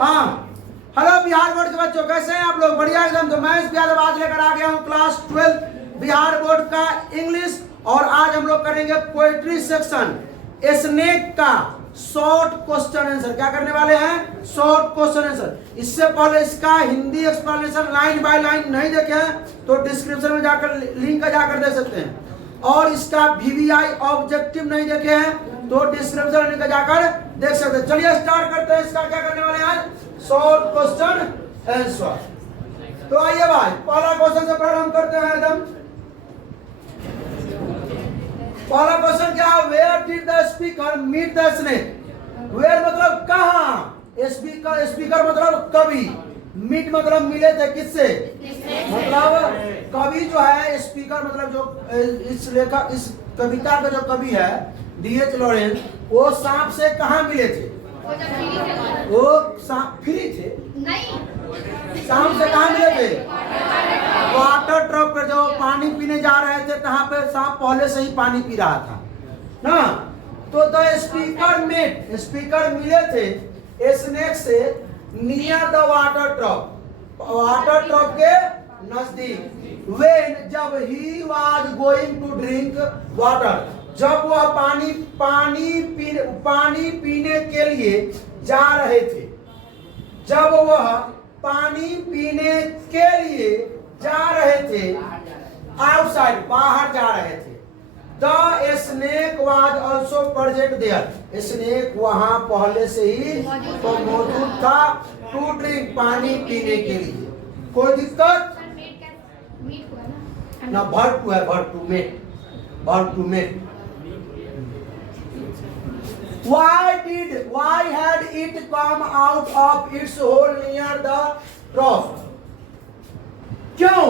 हाँ, hello Bihar board के बच्चों, कैसे हैं आप लोग? बढ़िया एकदम। तो मैं इस यादव आज लेकर आ गया हूँ क्लास 12 बिहार बोर्ड का इंग्लिश, और आज हम लोग करेंगे पोएट्री सेक्शन स्नेक का शॉर्ट क्वेश्चन आंसर। क्या करने वाले हैं? Short question answer. इससे पहले इसका Hindi explanation line by line नहीं देखे हैं तो डिस्क्रिप्शन में जाकर लिंक जाकर दे सकते हैं, और इसका VVI ऑब्जेक्टिव नहीं देखे हैं तो डिस्क्रिप्शन में जाकर देख सकते हैं। चलिए स्टार्ट करते हैं। इसका क्या करने वाले हैं? Short question answer. तो आइए भाई, पहला क्वेश्चन से प्रारंभ करते हैं एकदम। पहला क्वेश्चन क्या है? Where did the speaker meet the snake? Where मतलब कहाँ, स्पीकर मतलब कवि, मीट मतलब मिले थे किससे? मतलब कवि जो है, स्पीकर मतलब जो इस लेखक, इस कविता का जो कवि है D.H. लॉरेंस, वो सांप से कहाँ मिले थे? वो सांप फ्री थे नहीं, सांप से कहाँ मिले थे? वाटर ट्रक पे जो पानी पीने जा रहे थे, कहाँ पे सांप पहले से ही पानी पी रहा था ना। तो द स्पीकर मेट, स्पीकर मिले थे स्नेक से near the water trough, water trough के नजदीक। व्हेन जब he was going to drink water, जब वह पानी पीने के लिए जा रहे थे, जब वह पानी पीने के लिए जा रहे थे, आउटसाइड बाहर जा रहे थे। The snake was also present there, snake वहां पहले से ही तो मौजूद था टू ड्रिंक, पानी पीने के लिए। कोई दिक्कत ना? वर्ब टू है, verb two met, verb two met. Why had it come out of its hole near the trough? क्यों?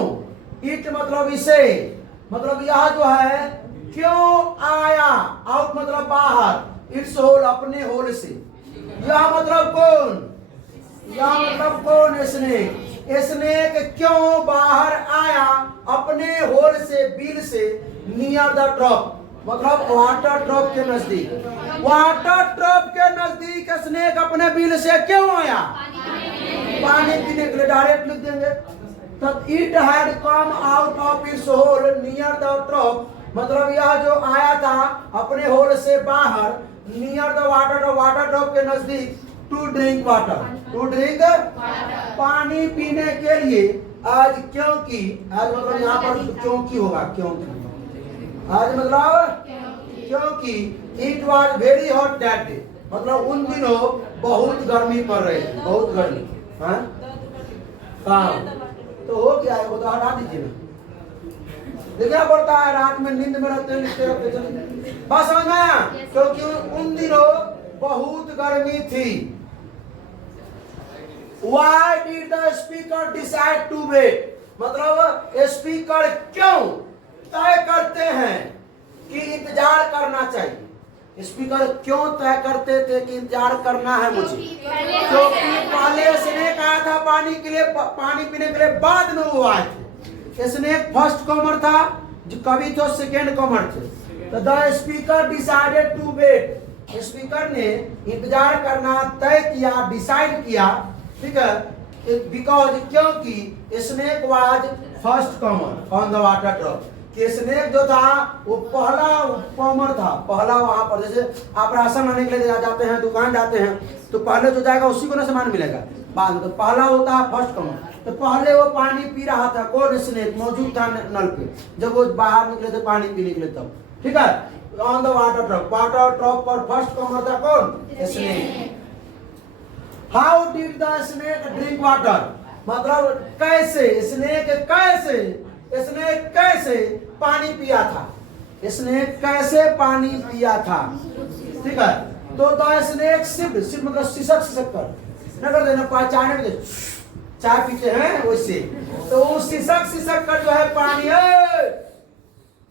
It मतलब इसे, मतलब यह जो है क्यों आया, आउट मतलब बाहर, इट्स होल अपने होल से। यह मतलब कौन? यह मतलब कौन? स्नेक। स्नेक क्यों बाहर आया अपने होल से, बिल से, नियर द ट्रॉप मतलब वाटर ट्रॉप के नजदीक। वाटर ट्रॉप के नजदीक स्नेक अपने बिल से क्यों आया? पानी पीने के लिए। डायरेक्ट लिख देंगे तो it had come out of its hole near the trough, मतलब यह जो आया था अपने होल से बाहर, near the water, water drop के नजदीक, to drink water, to drink पानी पीने के लिए। आज क्योंकि, आज मतलब यहाँ पर क्योंकि होगा, क्योंकि आज मतलब क्योंकि it was very hot that day, मतलब उन दिनों बहुत गर्मी पड़ रही थी, बहुत गर्मी। हाँ तो हो गया है, वो तो हटा दीजिए ना, देखना पड़ता है, रात में नींद में रहते हैं, लिखते रहते चलिए। बस समझ में आया? क्योंकि उन दिनों बहुत गर्मी थी। Why did the speaker decide to wait? मतलब स्पीकर क्यों तय करते हैं कि इंतजार करना चाहिए? स्पीकर क्यों तय करते थे कि इंतजार करना है मुझे? क्योंकि पहले स्नेक आया था पानी के लिए, पानी पीने के लिए, बाद में वो आए थे। स्नेक फर्स्ट कमर था, जो कवि तो सेकेंड कमर थे। तो the speaker decided to wait, speaker ने इंतजार करना तय किया, डिसाइड किया, ठीक है, बिकॉज क्योंकि snake was first Qamar on the water truck, कि स्नेक जो था वो पहला कमर था, पहला वहां पर। जैसे आप राशन लाने के लिए जाते हैं, दुकान जाते हैं, तो पहले जो जाएगा उसी को ना सामान मिलेगा, बाद में तो पहला होता है फर्स्ट कमर। तो पहले वो पानी पी रहा था, कौन? स्नेक मौजूद था नल पे, जब वो बाहर निकले थे पानी पीने के लिए तब, ठीक है, on the water trough, water truck पर फर्स्ट कमर था कौन? Snake. How did the snake drink water, मतलब कैसे स्नेक कैसे पानी पिया था, स्नेक कैसे पानी पिया था, ठीक है। तो द स्नेक सिप मतलब सिसक कर न कर देना, पहचाने में चाय पीते हैं वैसे, तो वो सिसक कर जो है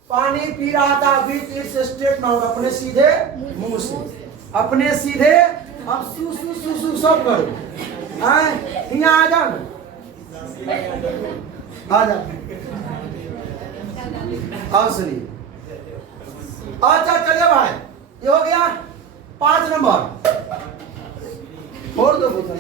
पानी पी रहा था विथ इट्स स्ट्रेट माउथ, अपने सीधे मुंह से, अपने सीधे। अब सू सब करो, यहाँ आ जाओ, आ जाओ, आओ सुनिए। अच्छा चलिए भाई, ये हो गया 5 नंबर। और दो बोतल।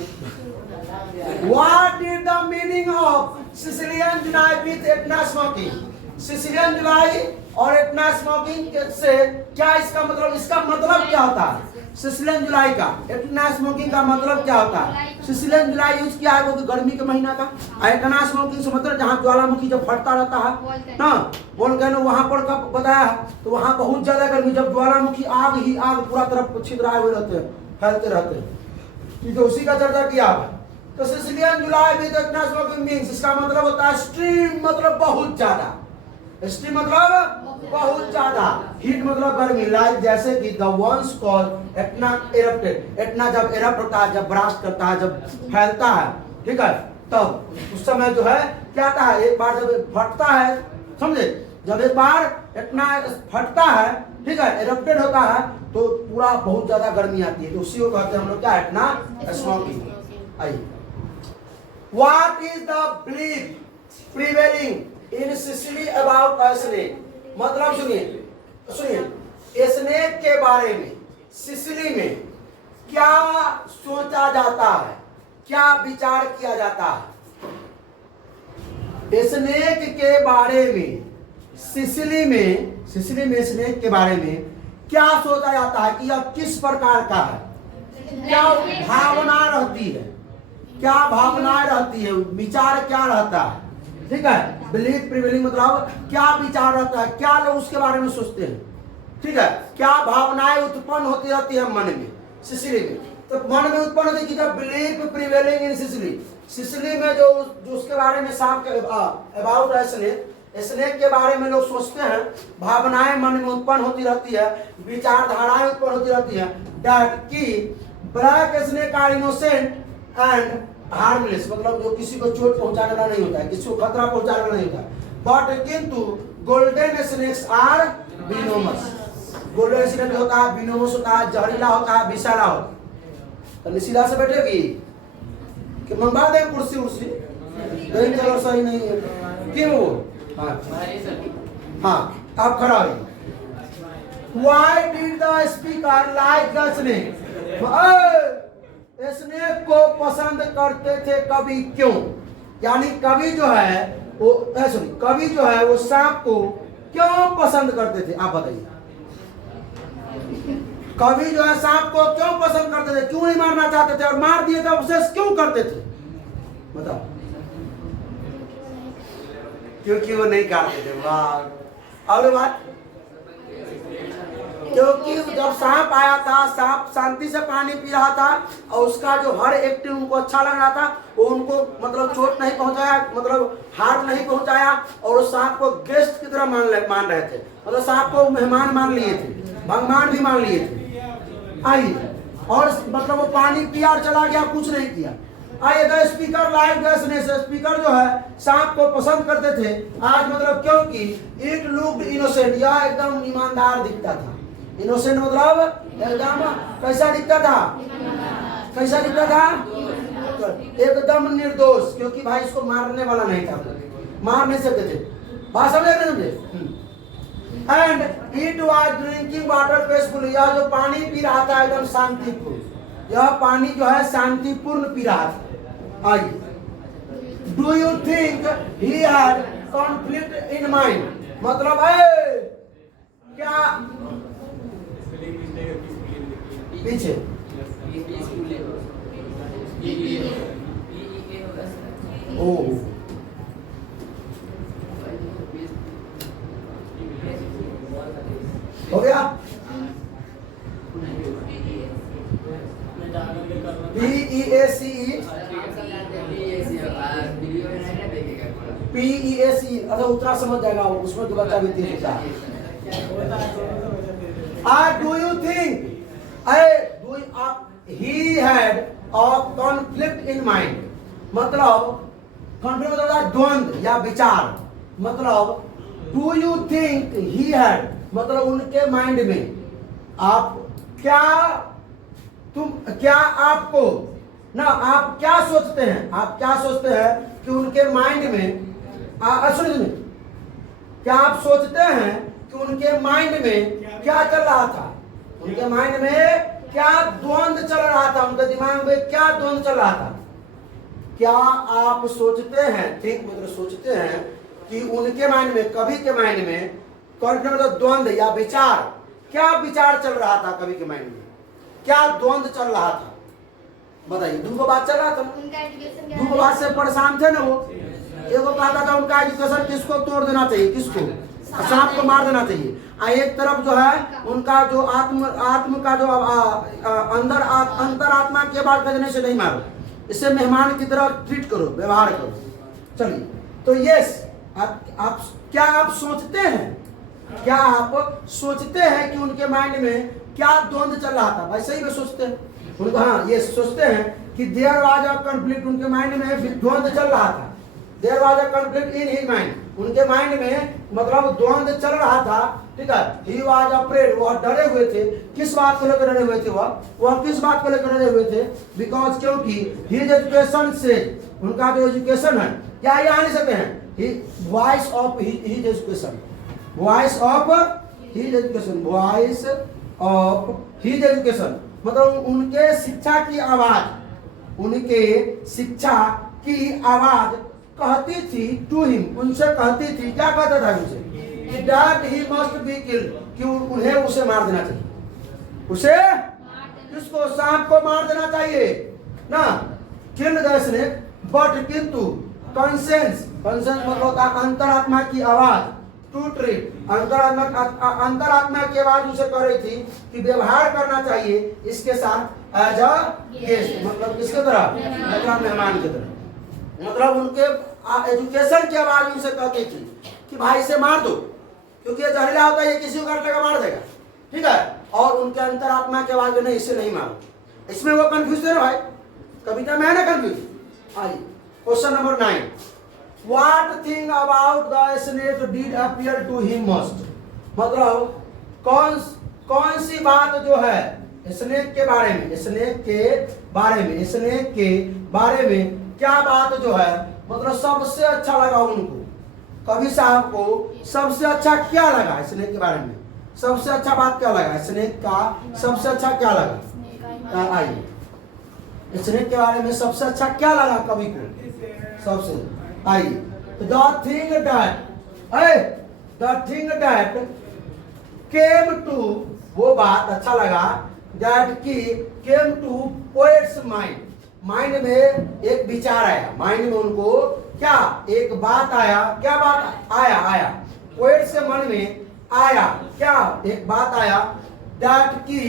What is the meaning of Sicilian July with Etna smoking? Sicilian July और Etna smoking से क्या इसका मतलब क्या होता है? Sicilian July का Etna smoking का मतलब क्या होता है? Sicilian July यूज किया है वो गर्मी के महीना का। Etna smoking से मतलब जहाँ ज्वालामुखी जब फटता रहता है ना, वोल्केनो वहाँ पर का बताया है, तो वहाँ बहुत ज्यादा गर्मी, जब ज्वालामुखी आग ही आग पूरा तरफ छिद्राए हुए रहते हैं, फैलते रहते हैं, ठीक है, उसी का चर्चा किया है। तो Sicilian July with Etna smoking means इसका मतलब होता है स्ट्रीम मतलब बहुत ज्यादा, स्ट्रीम मतलब बहुत ज्यादा, हीट मतलब गर्मी, लाइक जैसे कि the ones called Etna erupted, Etna जब एरप्ट होता है, जब ब्रास्ट करता है, जब फैलता है, ठीक है, तब उस समय जो है क्या होता है, एक बार जब फटता है, समझे, जब एक बार एटना फटता है, ठीक है, एरप्टेड होता है, तो पूरा बहुत ज्यादा गर्मी आती है, तो उसी को कहते हैं हम लोग क्या, एटना स्मोकिंग। आइए, What is the belief prevailing in Sicily about a snake? मतलब सुनिए स्नेक के बारे में सिसिली में क्या सोचा जाता है, क्या विचार किया जाता है? स्नेक के बारे में सिसिली में स्नेक के बारे में क्या सोचा जाता है कि यह किस प्रकार का है, क्या भावना रहती है, क्या भावनाएं रहती है, विचार क्या रहता है, ठीक है, बिलीफ प्रिवेलिंग मतलब क्या विचार रहता है, क्या लोग उसके बारे में सोचते हैं, ठीक है, क्या भावनाएं उत्पन्न होती रहती है मन में सिसिली में, तो मन में उत्पन्न होती है कि जब बिलीफ प्रिवेलिंग इन सिसिली में जो उसके बारे में साफ अबाउट स्नेक के बारे में लोग सोचते हैं, भावनाएं मन में उत्पन्न होती रहती है, विचारधाराएं उत्पन्न होती रहती है, दैट की black snake are innocent and harmless, मतलब जो किसी को चोट पहुंचाने वाला नहीं होता है, किसी को खतरा पहुंचाने वाला नहीं होता है, बट किंतु golden snakes are venomous, golden snake होता है, विनोमस होता है, जहरीला होता है, विषैला होता है। तो निशिला से बैठेगी कि मंगवा दे कुर्सी उर्सी, कहीं जगह सही नहीं है, क्यों? हाँ, आप खड़ा हो। Why did the speaker like the snake? Snake को पसंद करते थे कवि, क्यों? यानी कवि जो है वो कवि जो है वो सांप को क्यों पसंद करते थे, आप बताइए। कवि जो है सांप को क्यों पसंद करते थे, क्यों नहीं मारना चाहते थे, और मार दिए थे अवशेष क्यों करते थे, बताओ। क्योंकि वो नहीं काटते थे, वाह। और बात, क्योंकि जब सांप आया था, सांप शांति से पानी पी रहा था, और उसका जो हर एक्टिंग उनको अच्छा लग रहा था, वो उनको मतलब चोट नहीं पहुंचाया, मतलब हार्म नहीं पहुंचाया, और उस सांप को गेस्ट की तरह मान रहे थे, मतलब सांप को मेहमान मान लिए थे, भगवान भी मान लिए थे। आइए, और मतलब वो पानी पिया और चला गया, कुछ नहीं किया। आइए, the speaker like the snake, speaker जो है सांप को पसंद करते थे आज, मतलब क्योंकि इट लुक्ड इनोसेंट, यह एकदम ईमानदार दिखता था। इनोसेंट मतलब एकदम कैसा दिखता था, कैसा दिखता था, एकदम निर्दोष, क्योंकि भाई इसको मारने वाला नहीं था, मार नहीं सकते थे, बात समझे? And it was drinking water peacefully, यह जो पानी पी रहा था एकदम शांतिपूर्ण, यह पानी जो है शांतिपूर्ण पी रहा था। आइए, do you think he had conflict in mind, मतलब क्या पीछे हो गया। PEACE, अच्छा उतना समझ जाएगा, उसमें तो बच्चा भी तेज होता है। Do you think he had a conflict in mind, मतलब कॉन्फ्लिक्ट मतलब द्वंद या विचार, मतलब do you think he had मतलब उनके माइंड में, आप क्या आपको ना, आप क्या सोचते हैं, आप क्या सोचते हैं कि उनके माइंड में, सुनिए, क्या आप सोचते हैं कि उनके माइंड में क्या चल रहा था, उनके माइंड में क्या द्वंद चल रहा था उनके दिमाग में, क्या द्वंद चल रहा था? क्या आप सोचते हैं, ठीक मतलब सोचते हैं कि उनके माइंड में, कवि के माइंड में कॉन्फ्लिक्ट मतलब द्वंद या विचार, क्या विचार चल रहा था कवि के माइंड में, क्या द्वंद चल रहा था? बताइए। दूगो बात चल रहा था, दूगो बात से परेशान थे ना वो। एगो कहता था उनका एजुकेशन किसको तोड़ देना चाहिए, किसको, सांप को मार देना चाहिए। एक तरफ जो है उनका जो आत्म का जो अंतरात्मा के बात करने से नहीं मारो, इसे मेहमान की तरह ट्रीट करो, व्यवहार करो। चलिए, तो यस, आप क्या आप सोचते हैं, क्या आप सोचते हैं कि उनके माइंड में क्या द्वंद चल रहा था? भाई सही में सोचते हैं उनको, हाँ ये सोचते हैं कि देयर वाज अ कॉन्फ्लिक्ट, उनके माइंड में द्वंद चल रहा था। There was a conflict in his mind, उनके माइंड में मतलब द्वंद चल रहा था, ठीक है। ही वाज अफ्रेड, वह डरे हुए थे। किस बात को लेकर डरे हुए थे? वह किस बात को लेकर डरे हुए थे? बिकॉज, क्योंकि हिज एजुकेशन से, उनका जो एजुकेशन है, क्या यहाँ लिख सकते हैं? Voice of his education, voice of his education, voice of his education मतलब उनके शिक्षा की आवाज, उनके शिक्षा की आवाज कहती थी टू हिम, उनसे कहती थी, क्या कहता था उनसे? That he must be killed, कि उन्हें उसे मार देना चाहिए। उसे किसको? सांप को मार देना चाहिए ना। किल द स्नेक, बट किंतु कॉन्सेंस, कॉन्सेंस मतलब अंतरात्मा की आवाज, टू ट्रीट, अंतरात्मा की आवाज उसे कह रही थी कि व्यवहार करना चाहिए इसके साथ एज अ गेस्ट, मतलब किसके तरह? मतलब मेहमान की तरह। मतलब उनके एजुकेशन की आवाज उनसे कहती थी कि भाई इसे मार दो, क्योंकि ये जहरीला होता है, ये किसी को काट लेगा मार देगा, ठीक है। और उनके अंतरात्मा के आवाज में नहीं, इसे नहीं मारो। इसमें वो कंफ्यूज है भाई, कविता में है ना कंफ्यूज। आइए question number 9, what thing about the snake did appear to him most, मतलब कौन सी बात जो है स्नेक के बारे में, स्नेक के बारे में, स्नेक के बारे में क्या बात जो है मतलब सबसे अच्छा लगा उनको, कवि साहब को सबसे अच्छा क्या लगा स्नेक के बारे में? सबसे अच्छा बात क्या लगा स्नेक का? सबसे अच्छा क्या लगा? आइए, स्नेक के बारे में सबसे अच्छा क्या लगा कवि को? सबसे, आइए, the thing that came to, वो बात अच्छा लगा, दैट की came to poet's mind, mind में एक विचार आया, माइंड में उनको क्या एक बात आया, क्या बात आया पोएट से मन में आया, क्या एक बात आया, दैट की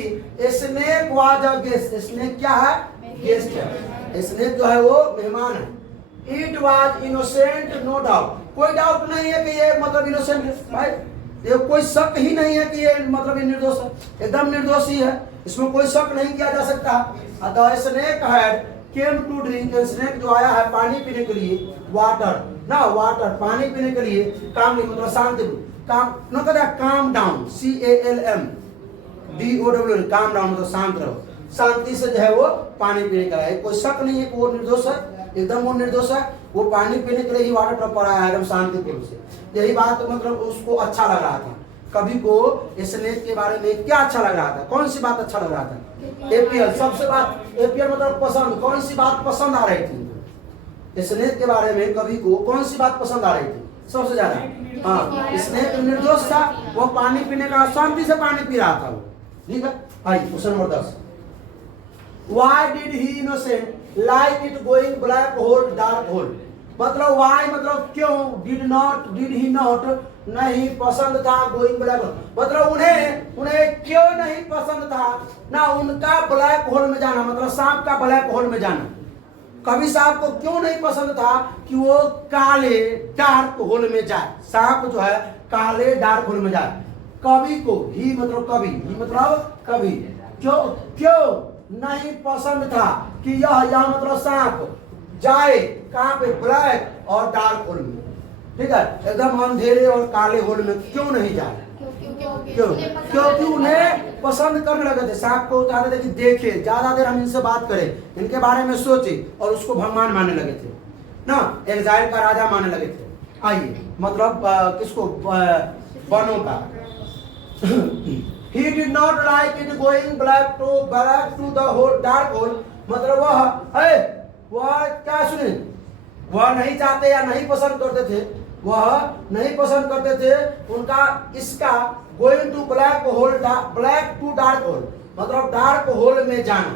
snake was a guest, snake क्या है? गेस्ट है। स्नेक जो है वो मेहमान है। It was innocent, no doubt, कोई डाउट नहीं है कि ये मतलब इनोसेंट है भाई, ये कोई शक ही नहीं है कि ये मतलब ये निर्दोष है, एकदम निर्दोष ही है, इसमें कोई शक नहीं किया जा सकता। The snake had came to drink, snake जो आया है पानी पीने के लिए, वाटर ना, वाटर पानी पीने के लिए, काम नहीं मतलब शांति, काम न कहता calm down, CALMDOWN, calm down मतलब शांत रहो, शांति से जो है वो पानी पीने का है। कोई शक नहीं है कि वो निर्दोष है, एकदम वो निर्दोष है, वो पानी पीने के लिए ही वाटर ट्रक पर आया है एकदम शांतिपूर्ण से। यही बात मतलब उसको अच्छा लग रहा था, कवि को स्नेक के बारे में क्या अच्छा लग रहा था? कौन सी बात अच्छा लग रहा था? एपीएल, सबसे बात एपीएल मतलब पसंद, कौन सी बात पसंद आ रही थी स्नेक के बारे में? कवि को कौन सी बात पसंद आ रही थी सबसे ज्यादा? हाँ, स्नेक निर्दोष था, वो पानी पीने का शांति से पानी पी रहा था वो, ठीक है। आइए question number 10, why did he innocent like it going black hole dark hole, मतलब व्हाई मतलब क्यों, डिड ही नॉट नहीं पसंद था गोइंग ब्लैक होल, मतलब उन्हें क्यों नहीं पसंद था ना उनका ब्लैक होल में जाना, मतलब सांप का ब्लैक होल में जाना। कवि साहब को क्यों नहीं पसंद था कि वो काले डार्क होल में जाए, सांप जो है काले डार्क होल में जाए। कवि को ही मतलब कवि क्यों नहीं पसंद था कि यह मतलब सांप जाए कहाँ पे? ब्लैक और डार्क होल में, ठीक है, एकदम अंधेरे और काले होल में क्यों नहीं जाए? क्योंकि उन्हें पसंद करने लगे थे, सांप को चाहते थे कि देखे, ज्यादा देर हम इनसे बात करें, इनके बारे में सोचे और उसको भगवान मानने लगे थे ना, एग्जाइल का राजा मानने लगे थे। आइए मतलब किसको? वनों का He did not like it going back to the whole dark hole. मतलब वह क्या सुने, वह नहीं चाहते या नहीं पसंद करते थे, वह नहीं पसंद करते थे उनका इसका going to black hole, black to dark hole, मतलब डार्क होल में जाना,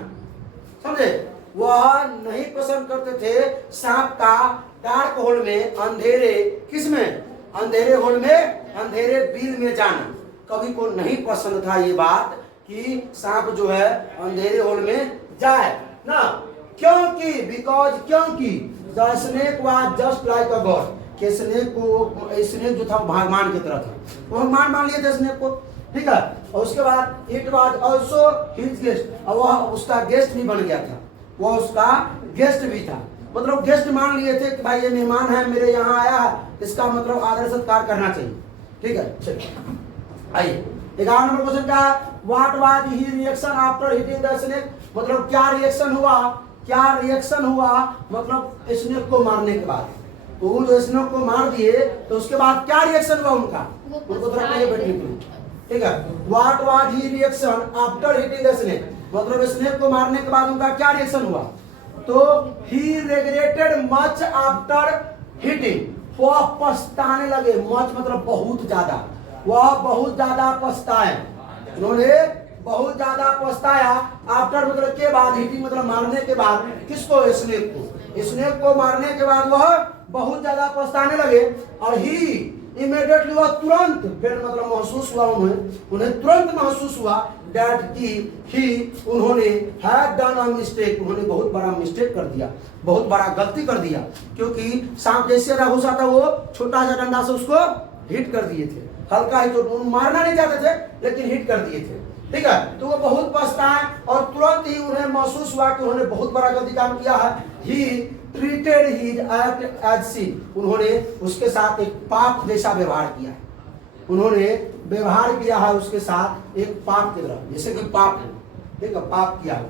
समझे। वह नहीं पसंद करते थे सांप का डार्क होल में, अंधेरे किस में, अंधेरे होल में, अंधेरे बिल में जाना। कभी को नहीं पसंद था ये बात कि सांप जो है अंधेरे होल में जाए ना, क्योंकि बिकॉज, क्योंकि the snake was just like a God, कि स्नेक को, स्नेक जो था भगवान की तरह था, वो भगवान मान लिए थे स्नेक को, ठीक है। और उसके बाद it was also his guest, और वह उसका गेस्ट भी बन गया था, वह उसका गेस्ट भी था, मतलब गेस्ट मान लिए थे कि भाई ये मेहमान है मेरे यहाँ आया है, इसका मतलब आदर सत्कार करना चाहिए, ठीक है। चलिए आइए 11 नंबर क्वेश्चन क्या है, what was he reaction after hitting the snake, मतलब क्या रिएक्शन हुआ, क्या रिएक्शन हुआ, मतलब स्नेक को मारने के बाद, वो जो स्नेक को मार दिए तो उसके बाद क्या रिएक्शन हुआ उनका, उनको थोड़ा पहले बैठने के लिए, ठीक है। What was he reaction after hitting the snake, मतलब स्नेक को मारने के बाद उनका क्या रिएक्शन हुआ, तो he regretted much after hitting, वह पछताने लगे, मच मतलब बहुत ज्यादा, वह बहुत ज्यादा पछताए, उन्होंने बहुत ज्यादा पछताया, आफ्टर मतलब के बाद, हिटिंग मतलब मारने के बाद, किसको, स्नेक को, स्नेक को मारने के बाद वह बहुत ज्यादा पछताने लगे, और ही इमीडिएटली, वह तुरंत, फिर मतलब महसूस हुआ उन्हें तुरंत महसूस हुआ दैट की ही, उन्होंने हैड डन अ मिस्टेक, उन्होंने बहुत बड़ा मिस्टेक कर दिया, बहुत बड़ा गलती कर दिया, क्योंकि सांप जैसे घुसा था वो छोटा सा डंडा से उसको हिट कर दिए थे, हल्का ही, तो मारना नहीं चाहते थे लेकिन हिट कर दिए थे, ठीक है। तो वो बहुत पछताए और तुरंत ही उन्हें महसूस हुआ कि उन्होंने बहुत बड़ा गलती काम किया है। He treated his act as sin, उन्होंने उसके साथ एक पाप जैसा व्यवहार किया है, उन्होंने व्यवहार किया है उसके साथ एक पाप की तरह, जैसे कि पाप है, ठीक है, पाप किया है।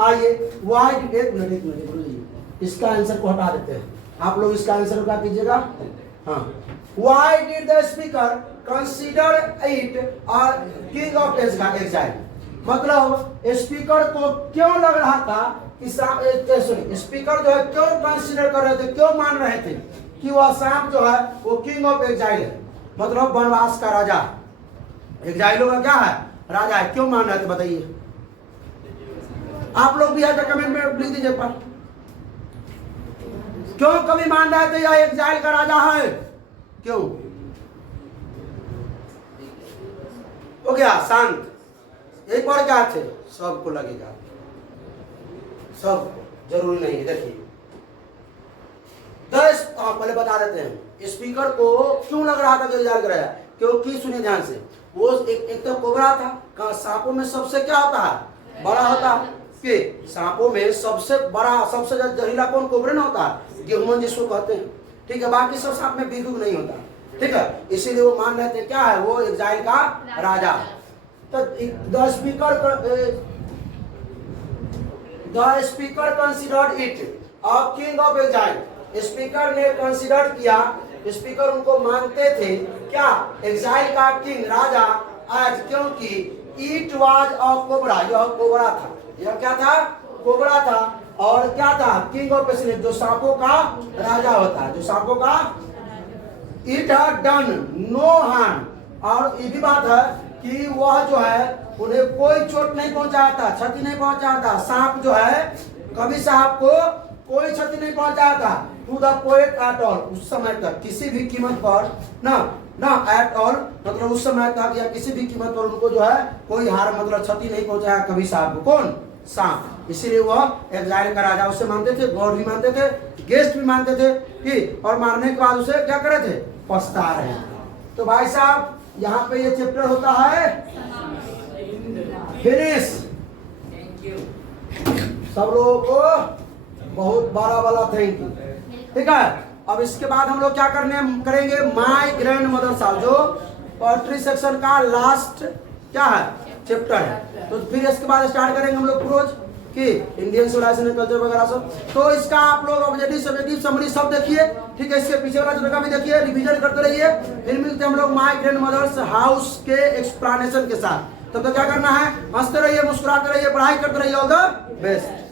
आइए वाई, एक मिनट इसका आंसर को हटा देते हैं, आप लोग इसका आंसर क्या कीजिएगा, हाँ। Why did the speaker consider it a king of exile, मतलब स्पीकर को क्यों लग रहा था कि स्पीकर जो है क्यों कंसीडर कर रहे थे, क्यों मान रहे थे कि वह सांप जो है वो किंग ऑफ एक्साइल है, मतलब वनवास का राजा, एक्साइलों का क्या है, राजा है, क्यों मान रहे थे बताइए, आप लोग भी आकर कमेंट में लिख दीजिए पर, क्यों कभी मान रहे थे यह एक्साइल का राजा है, क्यों हो गया शांत, एक बार क्या थे, सबको लगेगा, सबको जरूरी नहीं है, देखिए 10 पहले बता देते हैं स्पीकर को क्यों लग रहा था कि एक्साइल कराया, क्योंकि सुनिए ध्यान से, वो एक तो कोबरा था, कहा सांपों में सबसे क्या होता है, बड़ा होता है, कि सांपों में सबसे बड़ा सबसे जहरीला कौन, कोबरा ना होता है, गेहूं जिसको कहते हैं, ठीक है, बाकी सब सांप में बिल्कुल नहीं होता, ठीक है, इसीलिए वो मान रहे थे क्या है, वो एक्साइल का राजा। तो the speaker considered it a king of exile, speaker ने कंसीडर किया, स्पीकर उनको मानते थे क्या, एक्साइल का किंग, राजा, आज, क्योंकि इट वाज अ कोबरा, यह कोबरा था, यह क्या था, कोबरा था, और क्या था, किंग ऑफ स्नेक, जो सांपों का राजा होता है, जो सांपों का, it had done no harm, और ये भी बात है कि वह जो है उन्हें कोई चोट नहीं पहुंचाया था, क्षति नहीं पहुंचाया था, सांप जो है कभी सांप को कोई क्षति नहीं पहुंचाया था, to the poet at all, उस समय तक किसी भी कीमत पर ना एट ऑल, मतलब उस समय तक या किसी भी कीमत पर उनको जो है कोई हार मतलब क्षति नहीं पहुंचाया कभी सांप को, कौन, सांप, इसीलिए वह एक्साइल का राजा उसे मानते थे, गॉड भी मानते थे, गेस्ट भी मानते थे, ठीक, और मारने के बाद उसे क्या करे थे, पछता रहे। तो भाई साहब यहाँ पे ये चैप्टर होता है फिनिश, सब लोगों को बहुत बड़ा वाला थैंक यू, ठीक है। अब इसके बाद हम लोग क्या करेंगे, माय ग्रैंड मदर साहब, जो पोएट्री सेक्शन का लास्ट क्या है, चैप्टर है, तो फिर इसके बाद स्टार्ट करेंगे हम लोग प्रोज कि इंडियन सिविलाइजेशन कल्चर वगैरह सब, तो इसका आप लोग ऑब्जेक्टिव समरी सब देखिए, ठीक है, इसके पीछे वाला जगह भी देखिए, रिवीजन करते रहिए, फिर मिलते हैं हम लोग माय ग्रैंड मदर्स हाउस के एक्सप्लेनेशन के साथ। तब तो क्या करना है, हंसते रहिए, मुस्कुराते रहिए, पढ़ाई करते रहिए। All the best.